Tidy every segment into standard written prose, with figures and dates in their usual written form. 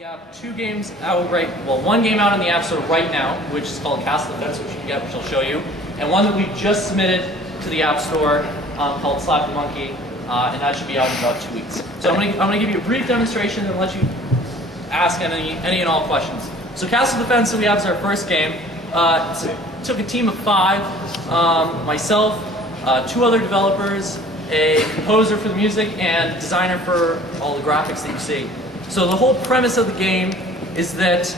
We have two games out one game out on the App Store right now, which is called Castle Defense, which you can get, which I'll show you, and one that we just submitted to the App Store called Slap the Monkey, and that should be out in about 2 weeks. So I'm gonna give you a brief demonstration and let you ask any and all questions. So Castle Defense that we have is our first game. Took a team of 5, myself, 2 other developers, a composer for the music, and a designer for all the graphics that you see. So the whole premise of the game is that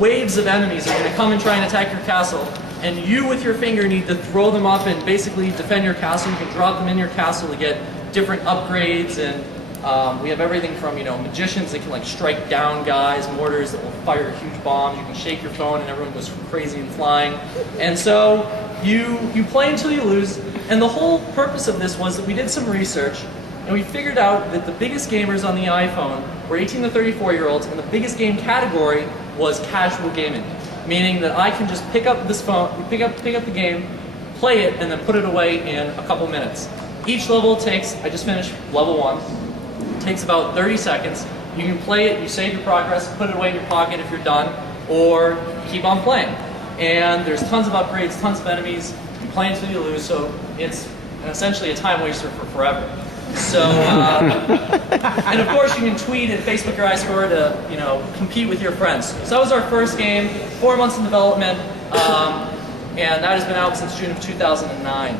waves of enemies are going to come and try and attack your castle, and you with your finger need to throw them up and basically defend your castle. You can drop them in your castle to get different upgrades, and we have everything from magicians that can strike down guys, mortars that will fire huge bombs. You can shake your phone and everyone goes crazy and flying. And so you play until you lose. And the whole purpose of this was that we did some research, and we figured out that the biggest gamers on the iPhone were 18 to 34-year-olds, and the biggest game category was casual gaming, meaning that I can just pick up this phone, pick up the game, play it, and then put it away in a couple minutes. Each level takes, I just finished level 1, takes about 30 seconds. You can play it, you save your progress, put it away in your pocket if you're done, or keep on playing. And there's tons of upgrades, tons of enemies. You play until you lose, so it's essentially a time waster for forever. So, and of course you can tweet and Facebook your iScore to, compete with your friends. So that was our first game, 4 months in development, and that has been out since June of 2009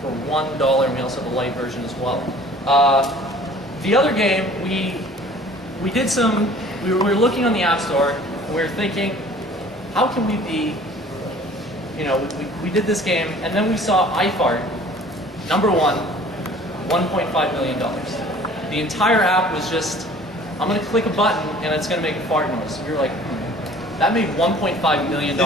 for $1, and we also have a light version as well. The other game, we were looking on the App Store, and we were thinking, how can we be, we did this game, and then we saw iFart, number 1, $1.5 million. The entire app was just, I'm going to click a button and it's going to make a fart noise. We were like, that made $1.5 million.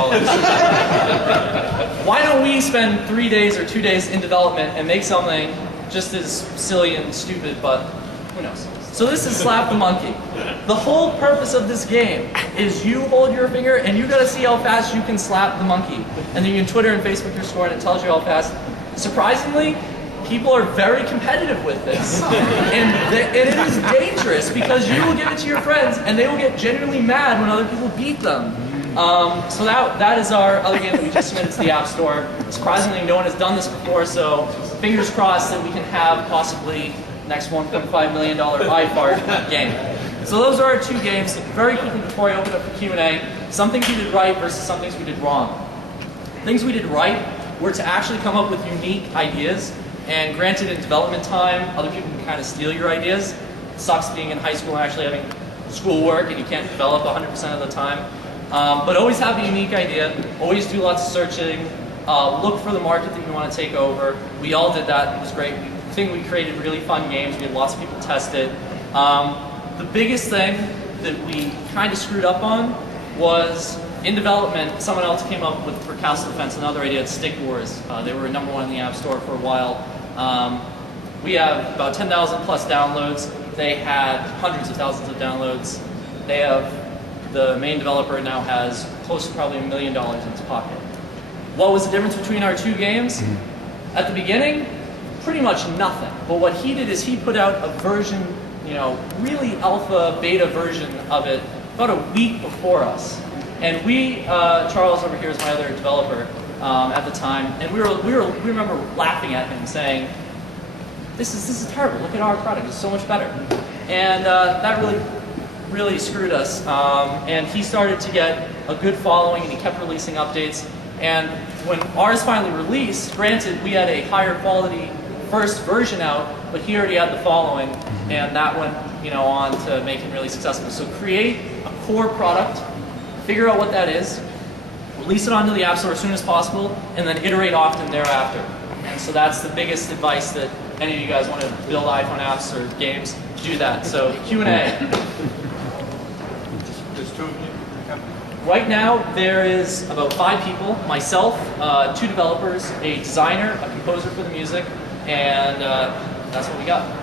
Why don't we spend 3 days or 2 days in development and make something just as silly and stupid, but who knows? So this is Slap the Monkey. The whole purpose of this game is you hold your finger and you got to see how fast you can slap the monkey. And then you can Twitter and Facebook your score and it tells you how fast. Surprisingly, people are very competitive with this, and it is dangerous because you will give it to your friends and they will get genuinely mad when other people beat them. So that is our other game that we just submitted to the App Store. Surprisingly, no one has done this before, so fingers crossed that we can have possibly next $1.5 million iFart game. So those are our 2 games. Very quickly before I open up for Q&A, some things we did right versus some things we did wrong. Things we did right were to actually come up with unique ideas. And granted, in development time, other people can kind of steal your ideas. It sucks being in high school and actually having schoolwork and you can't develop 100% of the time. But always have a unique idea. Always do lots of searching. Look for the market that you want to take over. We all did that. It was great. I think we created really fun games. We had lots of people test it. The biggest thing that we kind of screwed up on was in development, someone else came up with, for Castle Defense, another idea, Stick Wars. They were number 1 in the App Store for a while. We have about 10,000 plus downloads. They had hundreds of thousands of downloads. The main developer now has close to probably $1 million in his pocket. What was the difference between our 2 games? At the beginning, pretty much nothing. But what he did is he put out a version, really alpha, beta version of it about a week before us. And we, Charles over here is my other developer at the time, and we remember laughing at him saying, this is terrible, look at our product, it's so much better. And that really screwed us. And he started to get a good following and he kept releasing updates. And when ours finally released, granted we had a higher quality first version out, but he already had the following, and that went on to make him really successful. So create a core product, figure out what that is, release it onto the App Store as soon as possible, and then iterate often thereafter. And so that's the biggest advice that any of you guys want to build iPhone apps or games, do that. So Q&A. There's 2 of you? Right now, there is about 5 people, myself, 2 developers, a designer, a composer for the music, and that's what we got.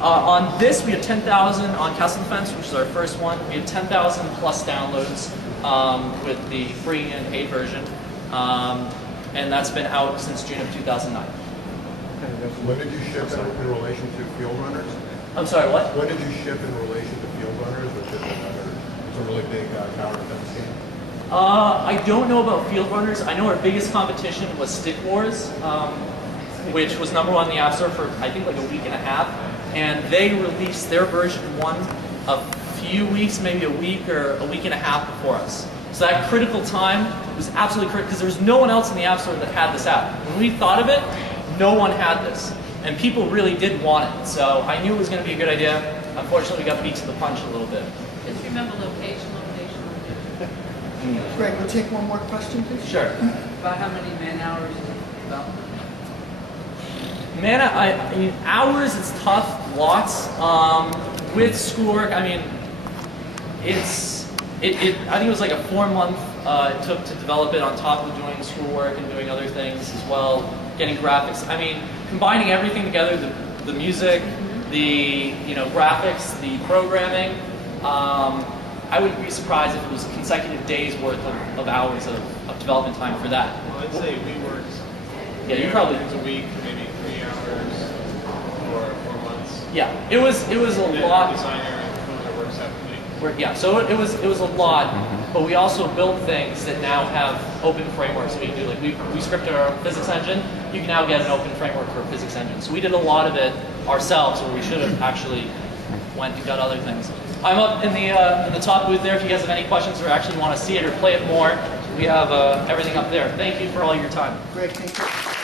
On this, we have 10,000 on Castle Defense, which is our first one. We have 10,000 plus downloads with the free and paid version, and that's been out since June of 2009. When did you ship that in relation to field runners? I'm sorry, what? When did you ship in relation to Field Runners, which is it's a really big tower defense game? I don't know about Field Runners. I know our biggest competition was Stick Wars, which was #1 in the App Store for I think like a week and a half, and they released their version 1 a few weeks, maybe a week or a week and a half before us. So that critical time was absolutely critical because there was no one else in the App Store that had this app. When we thought of it, no one had this, and people really did want it. So I knew it was going to be a good idea. Unfortunately, we got beat to the punch a little bit. Just remember location. Greg, we'll take one more question, please. Sure. About how many man hours is it about? Man, I mean, hours, it's tough, lots. With schoolwork, I mean, I think it was like a 4-month it took to develop it on top of doing schoolwork and doing other things as well, getting graphics. I mean, combining everything together, the music, the graphics, the programming, I wouldn't be surprised if it was consecutive days worth of hours of development time for that. Well, I'd say we worked. Yeah, you probably. A week, maybe 3 hours for 4 months. Yeah, it was a lot. Designer and coder work separately. Yeah, so it was a lot, but we also built things that now have open frameworks we can do. Like we scripted our own physics engine. You can now get an open framework for a physics engine. So we did a lot of it ourselves, where we should have actually went and got other things. I'm up in the top booth there. If you guys have any questions or actually want to see it or play it more, we have everything up there. Thank you for all your time. Greg, thank you.